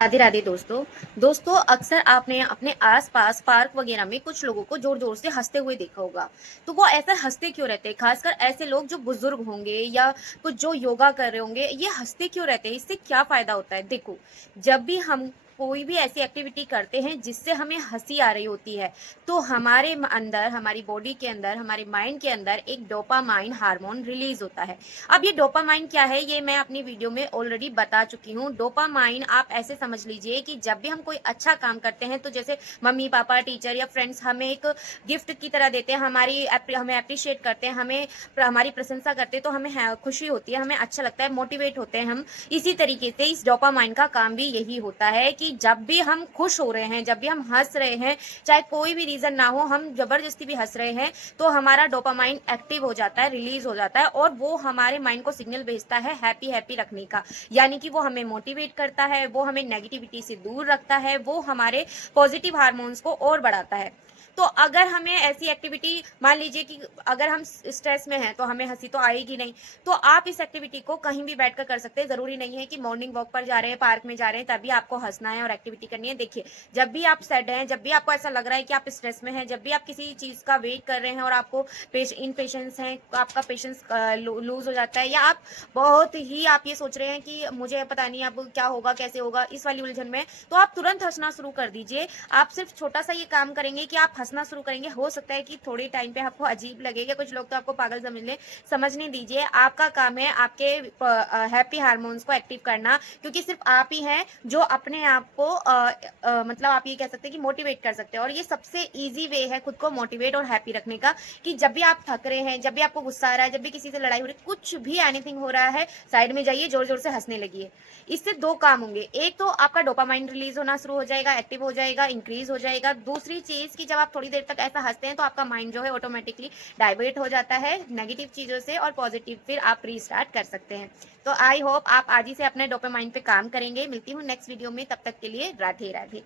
राधे राधे दोस्तों। अक्सर आपने अपने आसपास पार्क वगैरह में कुछ लोगों को जोर जोर से हंसते हुए देखा होगा। तो वो ऐसे हंसते क्यों रहते हैं? खासकर ऐसे लोग जो बुजुर्ग होंगे या कुछ जो योगा कर रहे होंगे, ये हंसते क्यों रहते हैं? इससे क्या फायदा होता है? देखो, जब भी हम कोई भी ऐसी एक्टिविटी करते हैं जिससे हमें हंसी आ रही होती है, तो हमारे अंदर, हमारी बॉडी के अंदर, हमारे माइंड के अंदर एक डोपामाइन हार्मोन रिलीज होता है। अब ये डोपामाइन क्या है, ये मैं अपनी वीडियो में ऑलरेडी बता चुकी हूँ। डोपामाइन आप ऐसे समझ लीजिए कि जब भी हम कोई अच्छा काम करते हैं, तो जैसे मम्मी पापा, टीचर या फ्रेंड्स हमें एक गिफ्ट की तरह देते हैं, हमें अप्रिशिएट करते हैं, हमारी प्रशंसा करते हैं, तो हमें खुशी होती है, हमें अच्छा लगता है, मोटिवेट होते हैं हम। इसी तरीके से इस डोपामाइन का काम भी यही होता है कि जब भी हम खुश हो रहे हैं, जब भी हम हंस रहे हैं, चाहे कोई भी रीजन ना हो, हम जबरदस्ती भी हंस रहे हैं, तो हमारा डोपामाइन एक्टिव हो जाता है, रिलीज हो जाता है, और वो हमारे माइंड को सिग्नल भेजता है हैप्पी हैप्पी रखने का। यानी कि वो हमें मोटिवेट करता है, वो हमें नेगेटिविटी से दूर रखता है, वो हमारे पॉजिटिव हार्मोन्स को और बढ़ाता है। तो अगर हमें ऐसी एक्टिविटी, मान लीजिए कि अगर हम स्ट्रेस में हैं, तो हमें हंसी तो आएगी नहीं। तो आप इस एक्टिविटी को कहीं भी बैठकर कर सकते हैं। जरूरी नहीं है कि मॉर्निंग वॉक पर जा रहे हैं, पार्क में जा रहे हैं, तभी आपको हंसना है और एक्टिविटी करनी है। देखिए, जब भी आप सैड हैं, जब भी आपको ऐसा लग रहा है कि आप स्ट्रेस में हैं, जब भी आप किसी चीज का वेट कर रहे हैं और आपको इनपेशेंस है, आपका पेशेंस लूज हो जाता है, या आप बहुत ही आप ये सोच रहे हैं कि मुझे पता नहीं अब क्या होगा, कैसे होगा, इस वाली उलझन में, तो आप तुरंत हंसना शुरू कर दीजिए। आप सिर्फ छोटा सा ये काम करेंगे कि आप हंसना शुरू करेंगे। हो सकता है कि थोड़े टाइम पे आपको अजीब लगेगा, कुछ लोग तो आपको पागल समझ ले, समझने दीजिए। आपका काम है आपके हैप्पी हार्मोन्स को एक्टिव करना, क्योंकि सिर्फ आप ही हैं जो अपने आप को मतलब आप ये कह सकते हैं कि मोटिवेट कर सकते हैं। और ये सबसे ईजी वे है खुद को मोटिवेट और हैप्पी रखने का, कि जब भी आप थक रहे हैं, जब भी आपको गुस्सा आ रहा है, जब भी किसी से लड़ाई हो रही है, कुछ भी एनीथिंग हो रहा है, साइड में जाइए, जोर जोर से हंसने लगिए। इससे दो काम होंगे, एक तो आपका डोपामाइन रिलीज होना शुरू हो जाएगा, एक्टिव हो जाएगा, इंक्रीज हो जाएगा। दूसरी चीज कि जब आप थोड़ी देर तक ऐसा हंसते हैं, तो आपका माइंड जो है ऑटोमेटिकली डाइवर्ट हो जाता है नेगेटिव चीजों से, और पॉजिटिव फिर आप रीस्टार्ट कर सकते हैं। तो आई होप आप आज ही से अपने डोपामाइन पे काम करेंगे। मिलती हूँ नेक्स्ट वीडियो में, तब तक के लिए राधे राधे।